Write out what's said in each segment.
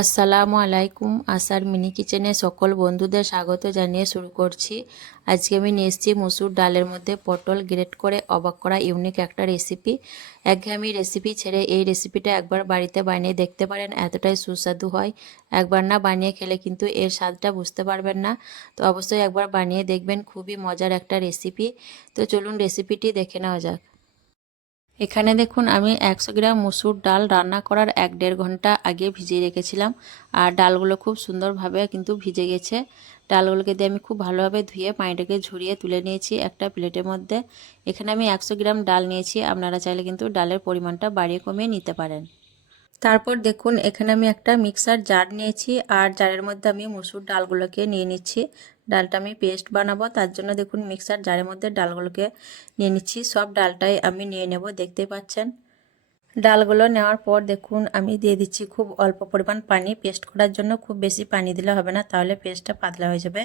আসসালামু আলাইকুম। আসার মিনি কিচেনে সকল বন্ধুদের স্বাগত জানিয়ে শুরু করছি। আজকে আমি নিয়ে এসেছি মুসুর ডালের মধ্যে পটল গ্রেট করে অবাক করা ইউনিক একটা রেসিপি। একঘেয়েমি রেসিপি ছেড়ে এই রেসিপিটা একবার বাড়িতে বানিয়ে দেখতে পারেন, এতটাই সুস্বাদু হয়। একবার না বানিয়ে খেলে কিন্তু এর স্বাদটা বুঝতে পারবেন না। তো অবশ্যই একবার বানিয়ে দেখবেন, খুবই মজার একটা রেসিপি। তো চলুন রেসিপিটি দেখে নেওয়া যাক। এখানে দেখুন, আমি একশো গ্রাম মুসুর ডাল রান্না করার এক দেড় ঘণ্টা আগে ভিজিয়ে রেখেছিলাম। আর ডালগুলো খুব সুন্দরভাবে কিন্তু ভিজে গেছে। ডালগুলোকে দিয়ে আমি খুব ভালোভাবে ধুয়ে পানিটাকে ঝরিয়ে তুলে নিয়েছি একটা প্লেটের মধ্যে। এখানে আমি একশো গ্রাম ডাল নিয়েছি। আপনারা চাইলে কিন্তু ডালের পরিমাণটা বাড়িয়ে কমিয়ে নিতে পারেন। তারপর দেখুন, এখানে আমি একটা মিক্সার জার নিয়েছি আর জারের মধ্যে আমি মুসুর ডালগুলোকে নিয়ে নিচ্ছি। ডালটা আমি পেস্ট বানাবো, তার জন্য দেখুন মিক্সার জারের মধ্যে ডালগুলোকে নিয়ে নিচ্ছি। সব ডালটাই আমি নিয়ে নেব দেখতে পাচ্ছেন। ডালগুলো নেওয়ার পর দেখুন, আমি দিয়ে দিচ্ছি খুব অল্প পরিমাণ পানি। পেস্ট করার জন্য খুব বেশি পানি দিলে হবে না, তাহলে পেস্টটা পাতলা হয়ে যাবে।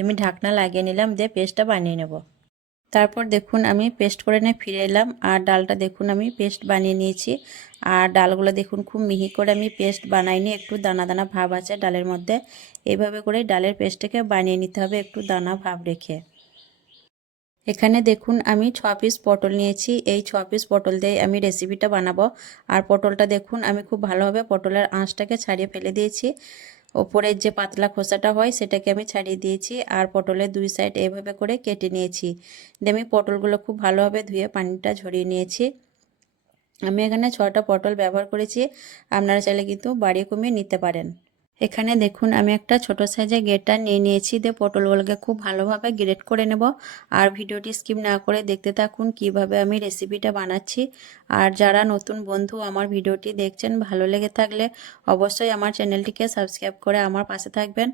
আমি ঢাকনা লাগিয়ে নিলাম, দিয়ে পেস্টটা বানিয়ে নেব। তারপর দেখুন আমি পেস্ট করে নিয়ে ফিরে এলাম, আর ডালটা দেখুন আমি পেস্ট বানিয়ে নিয়েছি। আর ডালগুলো দেখুন খুব মিহি করে আমি পেস্ট বানাইনি, একটু দানা দানা ভাব আছে ডালের মধ্যে। এইভাবে করে ডালের পেস্টটাকে বানিয়ে নিতে হবে একটু দানা ভাব রেখে। এখানে দেখুন আমি ছ পিস পটল নিয়েছি, এই ছ পিস পটল দিয়ে আমি রেসিপিটা বানাবো। আর পটলটা দেখুন আমি খুব ভালোভাবে পটলের আঁশটাকে ছাড়িয়ে ফেলে দিয়েছি। ওপরের যে পাতলা খোসাটা হয়, সেটাকে আমি ছাড়িয়ে দিয়েছি আর পটলের দুই সাইড এভাবে করে কেটে নিয়েছি। দিয়ে আমি পটলগুলো খুব ভালোভাবে ধুয়ে পানিটা ঝরিয়ে নিয়েছি। আমি এখানে ছটা পটল ব্যবহার করেছি, আপনারা চাইলে কিন্তু বাড়িয়ে কমিয়ে নিতে পারেন। এখানে দেখুন, আমি একটা ছোট সাইজের গ্রেটার নিয়ে নিয়েছি। দিয়ে পটলগুলোকে খুব ভালোভাবে গ্রেট করে নেব। আর ভিডিওটি স্কিপ না করে দেখতে থাকুন কীভাবে আমি রেসিপিটা বানাচ্ছি। আর যারা নতুন বন্ধু আমার ভিডিওটি দেখছেন, ভালো লেগে থাকলে অবশ্যই আমার চ্যানেলটিকে সাবস্ক্রাইব করে আমার পাশে থাকবেন।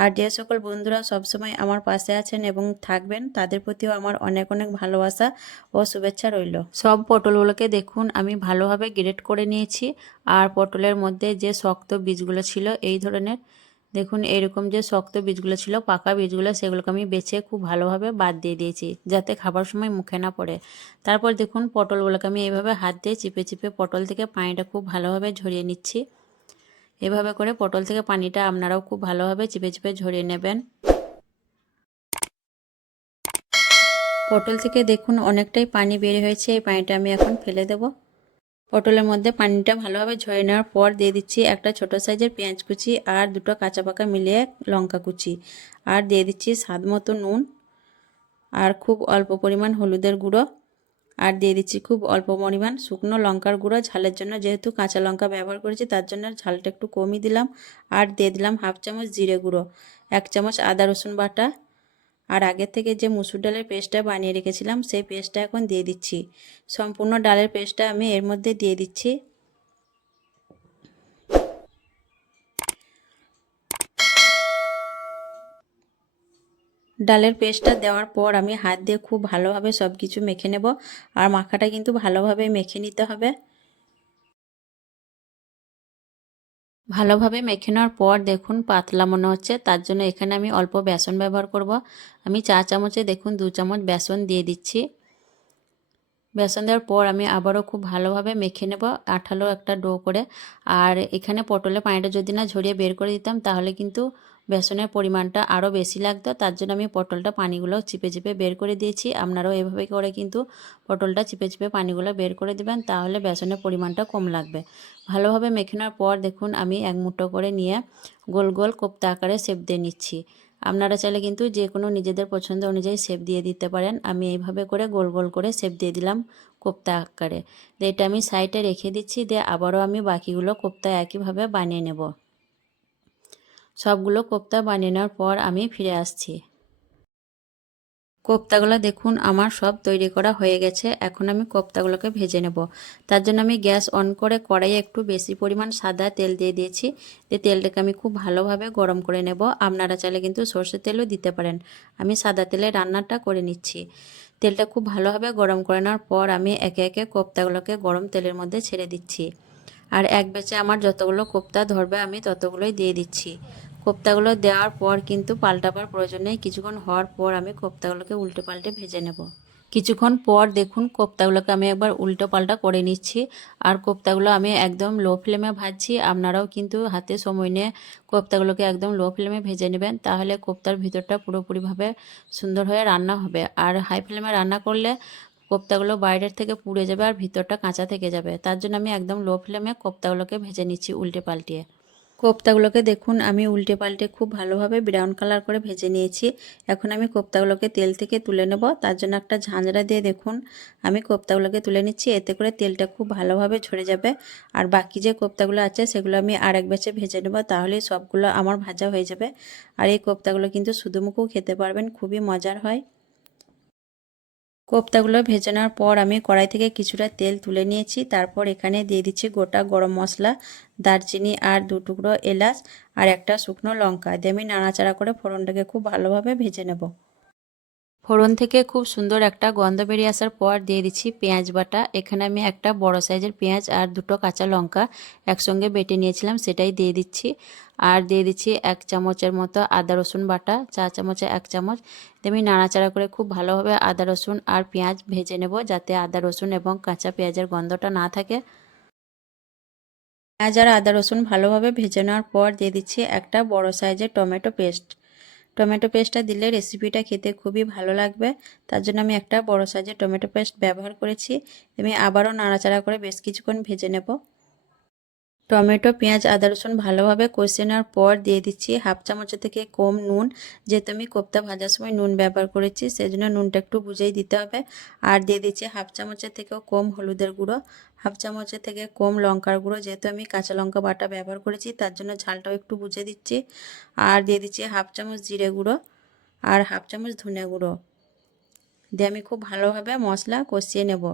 আর যে সকল বন্ধুরা সবসময় আমার পাশে আছেন এবং থাকবেন, তাদের প্রতিও আমার অনেক অনেক ভালোবাসা ও শুভেচ্ছা রইল। সব পটলগুলোকে দেখুন, আমি ভালোভাবে গ্রেট করে নিয়েছি। আর পটলের মধ্যে যে শক্ত বীজগুলো ছিল, এই ধরনের। দেখুন, এরকম যে শক্ত বীজগুলো ছিল, পাকা বীজগুলো, সেগুলোকে আমি বেছে খুব ভালোভাবে বাদ দিয়ে দিয়েছি, যাতে খাবার সময় মুখে না পড়ে। তারপর দেখুন, পটলগুলোকে আমি এইভাবে হাত দিয়ে চিপে চিপে পটল থেকে পানিটা খুব ভালোভাবে ঝরিয়ে নিচ্ছি। এভাবে করে পটল থেকে পানিটা আপনারাও খুব ভালোভাবে চিপে চিপে ঝরিয়ে নেবেন। পটল থেকে দেখুন, অনেকটাই পানি বের হয়েছে। এই পানিটা আমি এখন ফেলে দেবো। পটলের মধ্যে পানিটা ভালোভাবে ঝরে নেওয়ার পর দিয়ে দিচ্ছি একটা ছোট সাইজের পেঁয়াজ কুচি আর দুটো কাঁচা পাকা মিলিয়ে লঙ্কা কুচি। আর দিয়ে দিচ্ছি স্বাদ মতো নুন আর খুব অল্প পরিমাণ হলুদের গুঁড়ো। আর দিয়ে দিচ্ছি খুব অল্প পরিমাণ শুকনো লঙ্কার গুঁড়ো। ঝালের জন্য যেহেতু কাঁচা লঙ্কা ব্যবহার করেছি, তার জন্য ঝালটা একটু কমই দিলাম। আর দিয়ে দিলাম হাফ চামচ জিরে গুঁড়ো, এক চামচ আদা রসুন বাটা আর আগে থেকে যে মুসুর ডালের পেস্টটা বানিয়ে রেখেছিলাম, সেই পেস্টটা এখন দিয়ে দিচ্ছি। সম্পূর্ণ ডালের পেস্টটা আমি এর মধ্যে দিয়ে দিচ্ছি। ডালের পেস্টটা দেওয়ার পর আমি হাত দিয়ে খুব ভালোভাবে সব কিছু মেখে নেব। আর মাখাটা কিন্তু ভালোভাবে মেখে নিতে হবে। ভালোভাবে মেখে নেওয়ার পর দেখুন পাতলা মনে হচ্ছে, তার জন্য এখানে আমি অল্প বেসন ব্যবহার করব। আমি চা চামচে দেখুন দু চামচ বেসন দিয়ে দিচ্ছি। বেসন দেওয়ার পর আমি আবারও খুব ভালোভাবে মেখে নেব আঠালো একটা ডো করে। আর এখানে পটলে পানিটা যদি না ঝরিয়ে বের করে দিতাম, তাহলে কিন্তু বেসনের পরিমাণটা আরও বেশি লাগতো, তার জন্য আমি পটলটা পানিগুলো চিপে চিপে বের করে দিয়েছি। আপনারাও এভাবে করে কিন্তু পটলটা চিপে চিপে পানিগুলো বের করে দেবেন, তাহলে বেসনের পরিমাণটা কম লাগবে। ভালোভাবে মেখে নেওয়ার পর দেখুন, আমি এক মুঠো করে নিয়ে গোল গোল কোপ্তা আকারে সেপ দিয়ে নিচ্ছি। আপনারা চাইলে কিন্তু যে কোনো নিজেদের পছন্দ অনুযায়ী শেপ দিয়ে দিতে পারেন। আমি এইভাবে করে গোল গোল করে শেপ দিয়ে দিলাম কোপ্তা আকারে। এটা আমি সাইডে রেখে দিচ্ছি, দিয়ে আবারও আমি বাকিগুলো কোপ্তা একইভাবে বানিয়ে নেব। সবগুলো কোপ্তা বানিয়ে নেওয়ার পর আমি ফিরে আসছি। কোপ্তাগুলো দেখুন, আমার সব তৈরি করা হয়ে গেছে। এখন আমি কোপ্তাগুলোকে ভেজে নেব। তার জন্য আমি গ্যাস অন করে কড়াইয়ে একটু বেশি পরিমাণ সাদা তেল দিয়ে দিয়েছি। দিয়ে তেলটাকে আমি খুব ভালোভাবে গরম করে নেব। আপনারা চাইলে কিন্তু সর্ষের তেলও দিতে পারেন। আমি সাদা তেলে রান্নাটা করে নিচ্ছি। তেলটা খুব ভালোভাবে গরম করে নেওয়ার পর আমি একে একে কোপ্তাগুলোকে গরম তেলের মধ্যে ছেড়ে দিচ্ছি। আর এক বেচে আমার যতগুলো কোপ্তা ধরবে, আমি ততগুলোই দিয়ে দিচ্ছি। কোপ্তাগুলো দেওয়ার পর কিন্তু পাল্টাবার প্রয়োজন নেই। কিছুক্ষণ হওয়ার পর আমি কোপ্তাগুলোকে উল্টে পাল্টে ভেজে নেব। কিছুক্ষণ পর দেখুন, কোপ্তাগুলোকে আমি একবার উল্টো পাল্টা করে নিচ্ছি। আর কোপ্তাগুলো আমি একদম লো ফ্লেমে ভাজছি। আপনারাও কিন্তু হাতে সময় নিয়ে কোপ্তাগুলোকে একদম লো ফ্লেমে ভেজে নেবেন। তাহলে কোপ্তার ভিতরটা পুরোপুরিভাবে সুন্দর হয়ে রান্না হবে। আর হাই ফ্লেমে রান্না করলে কোপ্তাগুলো বাইরের থেকে পুড়ে যাবে আর ভিতরটা কাঁচা থেকে যাবে। তার জন্য আমি একদম লো ফ্লেমে কোপ্তাগুলোকে ভেজে নিচ্ছি উল্টে পাল্টিয়ে কোপ্তাগুলোকে দেখুন, আমি উল্টে পাল্টে খুব ভালোভাবে ব্রাউন কালার করে ভেজে নিয়েছি। এখন আমি কোপ্তাগুলোকে তেল থেকে তুলে নেব। তার জন্য একটা ঝাঁঝরা দিয়ে দেখুন, আমি কোপ্তাগুলোকে তুলে নিচ্ছি। এতে করে তেলটা খুব ভালোভাবে ঝরে যাবে। আর বাকি যে কোপ্তাগুলো আছে, সেগুলো আমি আরেক বেচে ভেজে নেব। তাহলেই সবগুলো আমার ভাজা হয়ে যাবে। আর এই কোপ্তাগুলো কিন্তু শুধুমুখও খেতে পারবেন, খুবই মজার হয়। কোপ্তাগুলো ভেজে নেওয়ার পর আমি কড়াই থেকে কিছুটা তেল তুলে নিয়েছি। তারপর এখানে দিয়ে দিচ্ছি গোটা গরম মশলা, দারচিনি আর দু টুকরো এলাচ আর একটা শুকনো লঙ্কা। দিয়ে আমি নাড়াচাড়া করে ফোড়নটাকে খুব ভালোভাবে ভেজে নেব। ফোড়ন থেকে খুব সুন্দর একটা গন্ধ বেরিয়ে আসার পর দিয়ে দিচ্ছি পেঁয়াজ বাটা। এখানে আমি একটা বড় সাইজের পেঁয়াজ আর দুটো কাঁচা লঙ্কা একসঙ্গে বেটে নিয়েছিলাম, সেটাই দিয়ে দিচ্ছি। আর দিয়ে দিচ্ছি এক চামচের মতো আদা রসুন বাটা, চা চামচে এক চামচ। আমি নাড়াচাড়া করে খুব ভালোভাবে আদা রসুন আর পেঁয়াজ ভেজে নেব, যাতে আদা রসুন এবং কাঁচা পেঁয়াজের গন্ধটা না থাকে। পেঁয়াজ আর আদা রসুন ভালোভাবে ভেজে নেওয়ার পর দিয়ে দিচ্ছি একটা বড় সাইজের টমেটো পেস্ট। টমেটো পেস্টটা দিলে রেসিপিটা খেতে খুবই ভালো লাগবে। তার জন্য আমি একটা বড় সাইজের টমেটো পেস্ট ব্যবহার করেছি। আমি আবারও নাড়াচাড়া করে বেশ কিছুক্ষণ ভেজে নেব। টমেটো, পেঁয়াজ, আদা, রসুন ভালোভাবে কষে নেওয়ার পর দিয়ে দিচ্ছি হাফ চামচের থেকে কম নুন। যেহেতু আমি কোপ্তা ভাজার সময় নুন ব্যবহার করেছি, সেজন্য নুনটা একটু বুঝেই দিতে হবে। আর দিয়ে দিচ্ছি হাফ চামচের থেকেও কম হলুদের গুঁড়ো। হাফ চামচের থেকে কম লঙ্কার গুঁড়ো, যেহেতু আমি কাঁচা লঙ্কা বাটা ব্যবহার করেছি, তার জন্য ঝালটাও একটু বুঝে দিচ্ছি। আর দিয়ে দিচ্ছি হাফ চামচ জিরে গুঁড়ো আর হাফ চামচ ধনে গুঁড়ো। দিয়ে আমি খুব ভালোভাবে মশলা কষিয়ে নেব।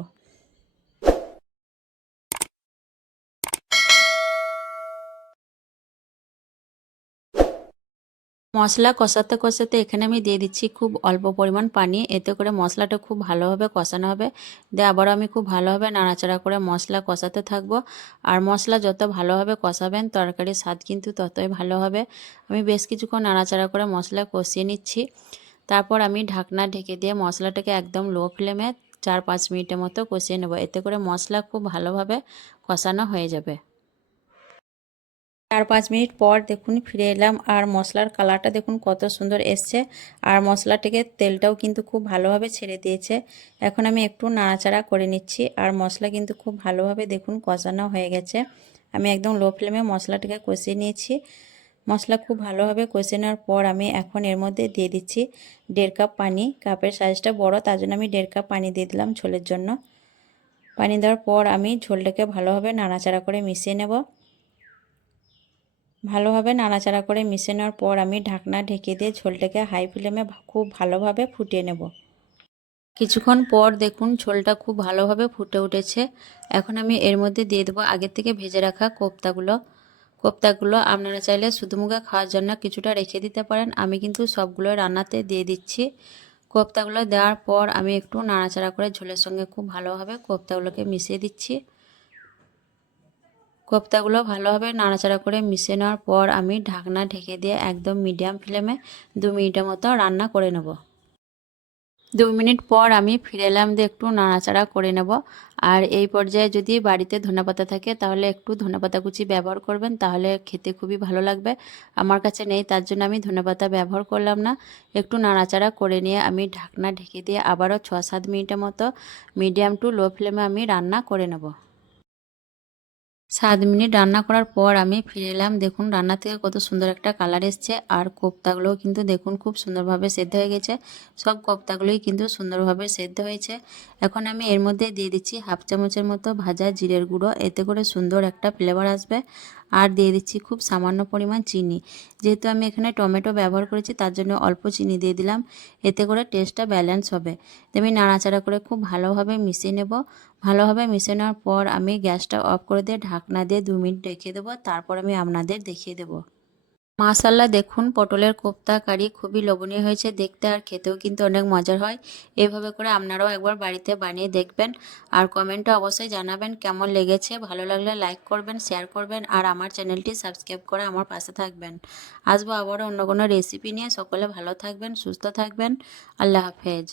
মশলা কষাতে কষাতে এখানে আমি দিয়ে দিচ্ছি খুব অল্প পরিমাণ পানি। এতে করে মশলাটা খুব ভালোভাবে কষানো হবে। দিয়ে আবারও আমি খুব ভালোভাবে নাড়াচাড়া করে মশলা কষাতে থাকব। আর মশলা যত ভালোভাবে কষাবেন, তরকারির স্বাদ কিন্তু ততই ভালো হবে। আমি বেশ কিছুক্ষণ নাড়াচাড়া করে মশলা কষিয়ে নিচ্ছি। তারপর আমি ঢাকনা ঢেকে দিয়ে মশলাটাকে একদম লো ফ্লেমে চার পাঁচ মিনিটের মতো কষিয়ে নেব। এতে করে মশলা খুব ভালোভাবে কষানো হয়ে যাবে। চার পাঁচ মিনিট পর দেখুন ফিরে এলাম আর মশলার কালারটা দেখুন কত সুন্দর এসছে। আর মশলাটিকে তেলটাও কিন্তু খুব ভালোভাবে ছেড়ে দিয়েছে। এখন আমি একটু নাড়াচাড়া করে নিচ্ছি আর মশলা কিন্তু খুব ভালোভাবে দেখুন কষানো হয়ে গেছে। আমি একদম লো ফ্লেমে মশলাটাকে কষিয়ে নিয়েছি। মশলা খুব ভালোভাবে কষে নেওয়ার পর আমি এখন এর মধ্যে দিয়ে দিচ্ছি দেড় কাপ পানি। কাপের সাইজটা বড়, তার জন্য আমি দেড় কাপ পানি দিয়ে দিলাম ঝোলের জন্য। পানি দেওয়ার পর আমি ঝোলটাকে ভালোভাবে নাড়াচাড়া করে মিশিয়ে নেব। ভালোভাবে নাড়াচাড়া করে মিশে নেওয়ার পর আমি ঢাকনা ঢেকে দিয়ে ঝোলটাকে হাই ফ্লেমে খুব ভালোভাবে ফুটিয়ে নেব। কিছুক্ষণ পর দেখুন ঝোলটা খুব ভালোভাবে ফুটে উঠেছে। এখন আমি এর মধ্যে দিয়ে দেবো আগের থেকে ভেজে রাখা কোপ্তাগুলো। কোপ্তাগুলো আপনারা চাইলে শুধু মুখে খাওয়ার জন্য কিছুটা রেখে দিতে পারেন। আমি কিন্তু সবগুলো রান্নাতে দিয়ে দিচ্ছি। কোপ্তাগুলো দেওয়ার পর আমি একটু নাড়াচাড়া করে ঝোলের সঙ্গে খুব ভালোভাবে কোপ্তাগুলোকে মিশিয়ে দিচ্ছি। কোপ্তাগুলো ভালোভাবে নাড়াচাড়া করে মিশিয়ে নেওয়ার পর আমি ঢাকনা ঢেকে দিয়ে একদম মিডিয়াম ফ্লেমে দু মিনিটের মতো রান্না করে নেব। দু মিনিট পর আমি ফিরে এলাম দিয়ে একটু নাড়াচাড়া করে নেব। আর এই পর্যায়ে যদি বাড়িতে ধনেপাতা থাকে তাহলে একটু ধনেপাতা কুচি ব্যবহার করবেন, তাহলে খেতে খুবই ভালো লাগবে। আমার কাছে নেই, তার জন্য আমি ধনেপাতা ব্যবহার করলাম না। একটু নাড়াচাড়া করে নিয়ে আমি ঢাকনা ঢেকে দিয়ে আবারও ছ সাত মিনিটের মতো মিডিয়াম টু লো ফ্লেমে আমি রান্না করে নেব। সাত মিনিট রান্না করার পর আমি ফিরে এলাম। দেখুন, রান্না থেকে কত সুন্দর একটা কালার এসছে। আর কোপ্তাগুলোও কিন্তু দেখুন খুব সুন্দরভাবে সেদ্ধ হয়ে গেছে। সব কোপ্তাগুলোই কিন্তু সুন্দরভাবে সেদ্ধ হয়েছে। এখন আমি এর মধ্যে দিয়ে দিচ্ছি হাফ চামচের মতো ভাজা জিরের গুঁড়ো। এতে করে সুন্দর একটা ফ্লেভার আসবে। আর দিয়ে দিচ্ছি খুব সামান্য পরিমাণ চিনি। যেহেতু আমি এখানে টমেটো ব্যবহার করেছি, তার জন্য অল্প চিনি দিয়ে দিলাম। এতে করে টেস্টটা ব্যালেন্স হবে। আমি নাড়াচাড়া করে খুব ভালোভাবে মিশিয়ে নেব। ভালোভাবে মিশিয়ে নেওয়ার পর আমি গ্যাসটা অফ করে দিয়ে ঢাকনা দিয়ে দু মিনিট রেখে দেবো, তারপর আমি আপনাদের দেখিয়ে দেবো। মাসাল্লা দেখুন পটলের কোপ্তা কারি খুবই লোভনীয় হয়েছে, দেখতে আর খেতেও কিন্তু অনেক মজার হয়। এভাবে করে আপনারাও একবার বাড়িতে বানিয়ে দেখবেন আর কমেন্টে অবশ্যই জানাবেন কেমন লেগেছে। ভালো লাগলে লাইক করবেন, শেয়ার করবেন আর আমার চ্যানেলটি সাবস্ক্রাইব করে আমার পাশে থাকবেন। আসব আবারও অন্য কোনো রেসিপি নিয়ে। সকলে ভালো থাকবেন, সুস্থ থাকবেন। আল্লাহ হাফেজ।